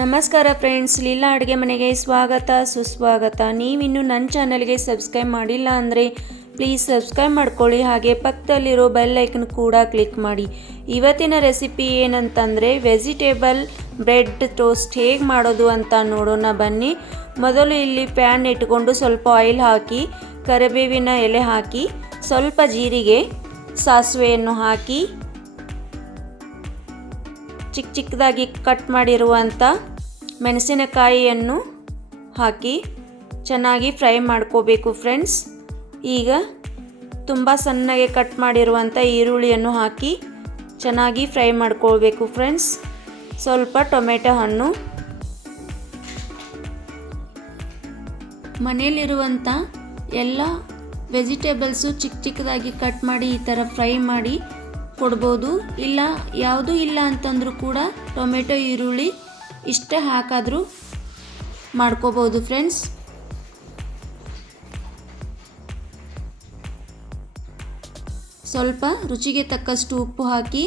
ನಮಸ್ಕಾರ ಫ್ರೆಂಡ್ಸ್, ಲೀಲಾ ಅಡುಗೆ ಮನೆಗೆ ಸ್ವಾಗತ ಸುಸ್ವಾಗತ. ನೀವಿನ್ನೂ ನನ್ನ ಚಾನಲ್ಗೆ ಸಬ್ಸ್ಕ್ರೈಬ್ ಮಾಡಿಲ್ಲ ಅಂದರೆ ಪ್ಲೀಸ್ ಸಬ್ಸ್ಕ್ರೈಬ್ ಮಾಡ್ಕೊಳ್ಳಿ, ಹಾಗೆ ಪಕ್ಕದಲ್ಲಿರೋ ಬೆಲ್ ಐಕನ್ ಕೂಡ ಕ್ಲಿಕ್ ಮಾಡಿ. ಇವತ್ತಿನ ರೆಸಿಪಿ ಏನಂತಂದರೆ ವೆಜಿಟೇಬಲ್ ಬ್ರೆಡ್ ಟೋಸ್ಟ್ ಹೇಗೆ ಮಾಡೋದು ಅಂತ ನೋಡೋಣ ಬನ್ನಿ. ಮೊದಲು ಇಲ್ಲಿ ಪ್ಯಾನ್ ಇಟ್ಕೊಂಡು ಸ್ವಲ್ಪ ಆಯಿಲ್ ಹಾಕಿ, ಕರಿಬೇವಿನ ಎಲೆ ಹಾಕಿ, ಸ್ವಲ್ಪ ಜೀರಿಗೆ, ಸಾಸಿವೆಯನ್ನು ಹಾಕಿ, ಚಿಕ್ಕದಾಗಿ ಕಟ್ ಮಾಡಿರುವಂಥ ಮೆಣಸಿನಕಾಯಿಯನ್ನು ಹಾಕಿ ಚೆನ್ನಾಗಿ ಫ್ರೈ ಮಾಡ್ಕೋಬೇಕು ಫ್ರೆಂಡ್ಸ್. ಈಗ ತುಂಬ ಸಣ್ಣಗೆ ಕಟ್ ಮಾಡಿರುವಂಥ ಈರುಳ್ಳಿಯನ್ನು ಹಾಕಿ ಚೆನ್ನಾಗಿ ಫ್ರೈ ಮಾಡ್ಕೊಳ್ಬೇಕು ಫ್ರೆಂಡ್ಸ್. ಸ್ವಲ್ಪ ಟೊಮೆಟೊ ಹಣ್ಣು, ಮನೆಯಲ್ಲಿರುವಂಥ ಎಲ್ಲ ವೆಜಿಟೇಬಲ್ಸು ಚಿಕ್ಕದಾಗಿ ಕಟ್ ಮಾಡಿ ಈ ಥರ ಫ್ರೈ ಮಾಡಿ ಕೊಡ್ಬೋದು. ಇಲ್ಲ ಯಾವುದೂ ಇಲ್ಲ ಅಂತಂದರೂ ಕೂಡ ಟೊಮೆಟೊ ಈರುಳ್ಳಿ ಇಷ್ಟೇ ಹಾಕಾದರೂ ಮಾಡ್ಕೋಬೋದು ಫ್ರೆಂಡ್ಸ್. ಸ್ವಲ್ಪ ರುಚಿಗೆ ತಕ್ಕಷ್ಟು ಉಪ್ಪು ಹಾಕಿ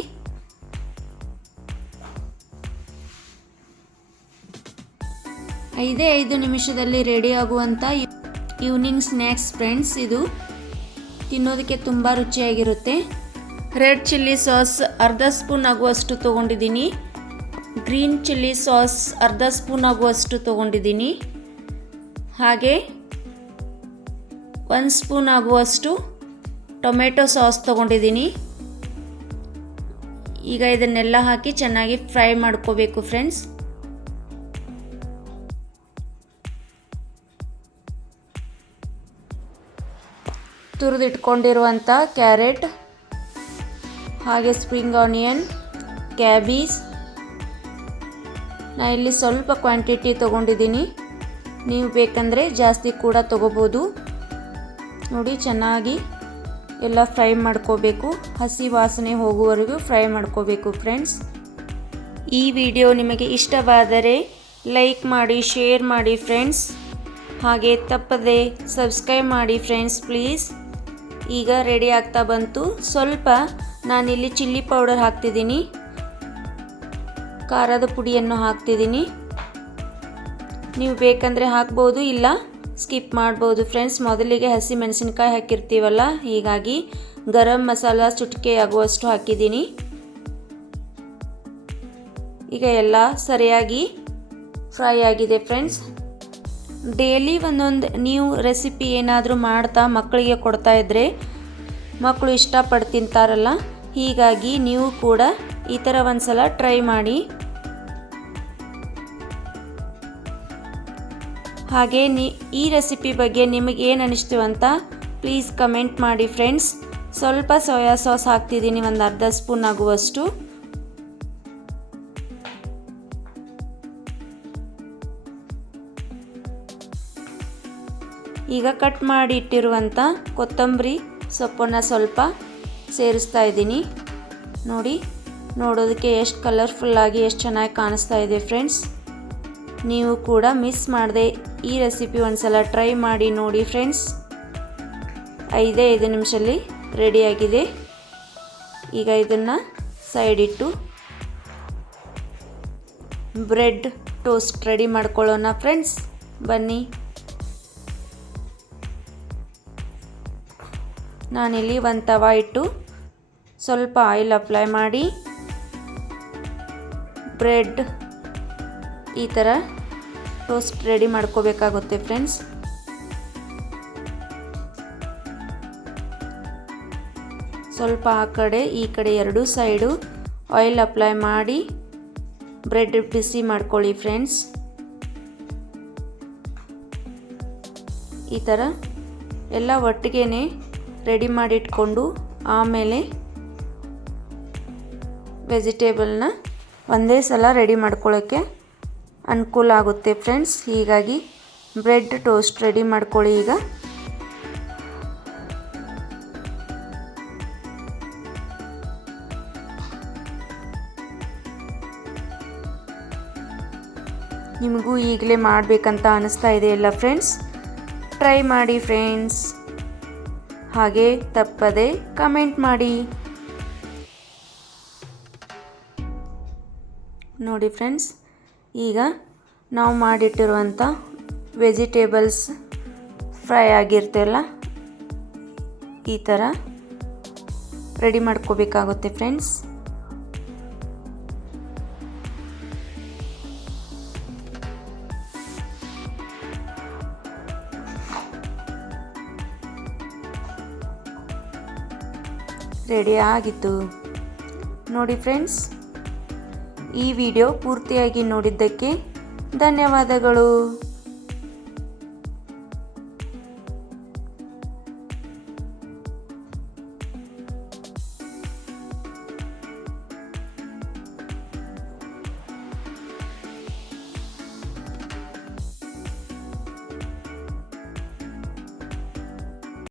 ಐದು ನಿಮಿಷದಲ್ಲಿ ರೆಡಿ ಆಗುವಂಥ ಈವ್ನಿಂಗ್ ಸ್ನ್ಯಾಕ್ಸ್ ಫ್ರೆಂಡ್ಸ್. ಇದು ತಿನ್ನೋದಕ್ಕೆ ತುಂಬ ರುಚಿಯಾಗಿರುತ್ತೆ. ರೆಡ್ ಚಿಲ್ಲಿ ಸಾಸ್ ಅರ್ಧ ಸ್ಪೂನ್ ಆಗುವಷ್ಟು ತೊಗೊಂಡಿದ್ದೀನಿ, ಗ್ರೀನ್ ಚಿಲ್ಲಿ ಸಾಸ್ ಅರ್ಧ ಸ್ಪೂನ್ ಆಗುವಷ್ಟು ತೊಗೊಂಡಿದ್ದೀನಿ, ಹಾಗೆ 1 ಸ್ಪೂನ್ ಆಗುವಷ್ಟು ಟೊಮೆಟೊ ಸಾಸ್ ತೊಗೊಂಡಿದ್ದೀನಿ. ಈಗ ಇದನ್ನೆಲ್ಲ ಹಾಕಿ ಚೆನ್ನಾಗಿ ಫ್ರೈ ಮಾಡ್ಕೋಬೇಕು ಫ್ರೆಂಡ್ಸ್. ತುರಿದಿಟ್ಕೊಂಡಿರುವಂಥ ಕ್ಯಾರೆಟ್, ಹಾಗೆ ಸ್ಪ್ರಿಂಗ್ ಆನಿಯನ್, ಕ್ಯಾಬೇಜ್, ನಾನು ಇಲ್ಲಿ ಸ್ವಲ್ಪ ಕ್ವಾಂಟಿಟಿ ತೊಗೊಂಡಿದ್ದೀನಿ, ನೀವು ಬೇಕಂದರೆ ಜಾಸ್ತಿ ಕೂಡ ತೊಗೋಬೋದು. ನೋಡಿ, ಚೆನ್ನಾಗಿ ಎಲ್ಲ ಫ್ರೈ ಮಾಡ್ಕೋಬೇಕು, ಹಸಿ ವಾಸನೆ ಹೋಗುವವರೆಗೂ ಫ್ರೈ ಮಾಡ್ಕೋಬೇಕು ಫ್ರೆಂಡ್ಸ್. ಈ ವಿಡಿಯೋ ನಿಮಗೆ ಇಷ್ಟವಾದರೆ ಲೈಕ್ ಮಾಡಿ, ಶೇರ್ ಮಾಡಿ ಫ್ರೆಂಡ್ಸ್, ಹಾಗೆ ತಪ್ಪದೆ ಸಬ್ಸ್ಕ್ರೈಬ್ ಮಾಡಿ ಫ್ರೆಂಡ್ಸ್ ಪ್ಲೀಸ್. ಈಗ ರೆಡಿ ಆಗ್ತಾ ಬಂತು. ಸ್ವಲ್ಪ ನಾನಿಲ್ಲಿ ಚಿಲ್ಲಿ ಪೌಡರ್ ಹಾಕ್ತಿದ್ದೀನಿ, ಖಾರದ ಪುಡಿಯನ್ನು ಹಾಕ್ತಿದ್ದೀನಿ. ನೀವು ಬೇಕಂದರೆ ಹಾಕ್ಬೋದು, ಇಲ್ಲ ಸ್ಕಿಪ್ ಮಾಡ್ಬೋದು ಫ್ರೆಂಡ್ಸ್. ಮೊದಲಿಗೆ ಹಸಿ ಮೆಣಸಿನಕಾಯಿ ಹಾಕಿರ್ತೀವಲ್ಲ, ಹೀಗಾಗಿ ಗರಂ ಮಸಾಲ ಚುಟಿಕೆ ಆಗುವಷ್ಟು ಹಾಕಿದ್ದೀನಿ. ಈಗ ಎಲ್ಲ ಸರಿಯಾಗಿ ಫ್ರೈ ಆಗಿದೆ ಫ್ರೆಂಡ್ಸ್. ಡೈಲಿ ಒಂದೊಂದು ನ್ಯೂ ರೆಸಿಪಿ ಏನಾದರೂ ಮಾಡ್ತಾ ಮಕ್ಕಳಿಗೆ ಕೊಡ್ತಾ ಇದ್ದರೆ ಮಕ್ಕಳು ಇಷ್ಟಪಟ್ಟು ತಿಂತಾರಲ್ಲ, ಹೀಗಾಗಿ ನೀವು ಕೂಡ ಈ ಥರ ಒಂದ್ಸಲ ಟ್ರೈ ಮಾಡಿ. ಹಾಗೆ ಈ ರೆಸಿಪಿ ಬಗ್ಗೆ ನಿಮಗೆ ಏನು ಅನಿಸ್ತು ಅಂತ ಪ್ಲೀಸ್ ಕಮೆಂಟ್ ಮಾಡಿ ಫ್ರೆಂಡ್ಸ್. ಸ್ವಲ್ಪ ಸೋಯಾ ಸಾಸ್ ಹಾಕ್ತಿದ್ದೀನಿ, ಒಂದು ಅರ್ಧ ಸ್ಪೂನ್ ಆಗುವಷ್ಟು. ಈಗ ಕಟ್ ಮಾಡಿ ಇಟ್ಟಿರುವಂಥ ಕೊತ್ತಂಬರಿ ಸೊಪ್ಪನ್ನು ಸ್ವಲ್ಪ ಸೇರಿಸ್ತಾ ಇದ್ದೀನಿ. ನೋಡಿ, ನೋಡೋದಕ್ಕೆ ಎಷ್ಟು ಕಲರ್ಫುಲ್ಲಾಗಿ ಎಷ್ಟು ಚೆನ್ನಾಗಿ ಕಾಣಿಸ್ತಾ ಇದೆ ಫ್ರೆಂಡ್ಸ್. ನೀವು ಕೂಡ ಮಿಸ್ ಮಾಡದೆ ಈ ರೆಸಿಪಿ ಒಂದ್ಸಲ ಟ್ರೈ ಮಾಡಿ ನೋಡಿ ಫ್ರೆಂಡ್ಸ್. 5 ನಿಮಿಷದಲ್ಲಿ ರೆಡಿಯಾಗಿದೆ. ಈಗ ಇದನ್ನು ಸೈಡ್ ಇಟ್ಟು ಬ್ರೆಡ್ ಟೋಸ್ಟ್ ರೆಡಿ ಮಾಡ್ಕೊಳ್ಳೋಣ ಫ್ರೆಂಡ್ಸ್, ಬನ್ನಿ. ನಾನಿಲ್ಲಿ ಒಂದು ತವ ಇಟ್ಟು ಸ್ವಲ್ಪ ಆಯಿಲ್ ಅಪ್ಲೈ ಮಾಡಿ ಬ್ರೆಡ್ ಈ ಥರ ಟೋಸ್ಟ್ ರೆಡಿ ಮಾಡ್ಕೋಬೇಕಾಗುತ್ತೆ ಫ್ರೆಂಡ್ಸ್. ಸ್ವಲ್ಪ ಆ ಕಡೆ ಈ ಕಡೆ ಎರಡೂ ಸೈಡು ಆಯಿಲ್ ಅಪ್ಲೈ ಮಾಡಿ ಬ್ರೆಡ್ ಬಿಸಿ ಮಾಡ್ಕೊಳ್ಳಿ ಫ್ರೆಂಡ್ಸ್. ಈ ಥರ ಎಲ್ಲ ಒಟ್ಟಿಗೆ ರೆಡಿ ಮಾಡಿಟ್ಕೊಂಡು ಆಮೇಲೆ ವೆಜಿಟೇಬಲ್ನ ಒಂದೇ ಸಲ ರೆಡಿ ಮಾಡ್ಕೊಳ್ಳೋಕ್ಕೆ ಅನುಕೂಲ ಆಗುತ್ತೆ ಫ್ರೆಂಡ್ಸ್. ಹೀಗಾಗಿ ಬ್ರೆಡ್ ಟೋಸ್ಟ್ ರೆಡಿ ಮಾಡ್ಕೊಳ್ಳಿ. ಈಗ ನಿಮಗೂ ಈಗಲೇ ಮಾಡಬೇಕಂತ ಅನ್ನಿಸ್ತಾ ಇದೆಯಲ್ಲ ಫ್ರೆಂಡ್ಸ್, ಟ್ರೈ ಮಾಡಿ ಫ್ರೆಂಡ್ಸ್. ಹಾಗೆ ತಪ್ಪದೆ ಕಮೆಂಟ್ ಮಾಡಿ. ನೋಡಿ ಫ್ರೆಂಡ್ಸ್, ಈಗ ನಾವು ಮಾಡಿಟ್ಟಿರುವಂಥ ವೆಜಿಟೇಬಲ್ಸ್ ಫ್ರೈ ಆಗಿರ್ತಲ್ಲ ಈ ಥರ ರೆಡಿ ಮಾಡ್ಕೋಬೇಕಾಗುತ್ತೆ ಫ್ರೆಂಡ್ಸ್. ರೆಡಿ ಆಗಿತ್ತು ನೋಡಿ ಫ್ರೆಂಡ್ಸ್. ಈ ವಿಡಿಯೋ ಪೂರ್ತಿಯಾಗಿ ನೋಡಿದ್ದಕ್ಕೆ ಧನ್ಯವಾದಗಳು.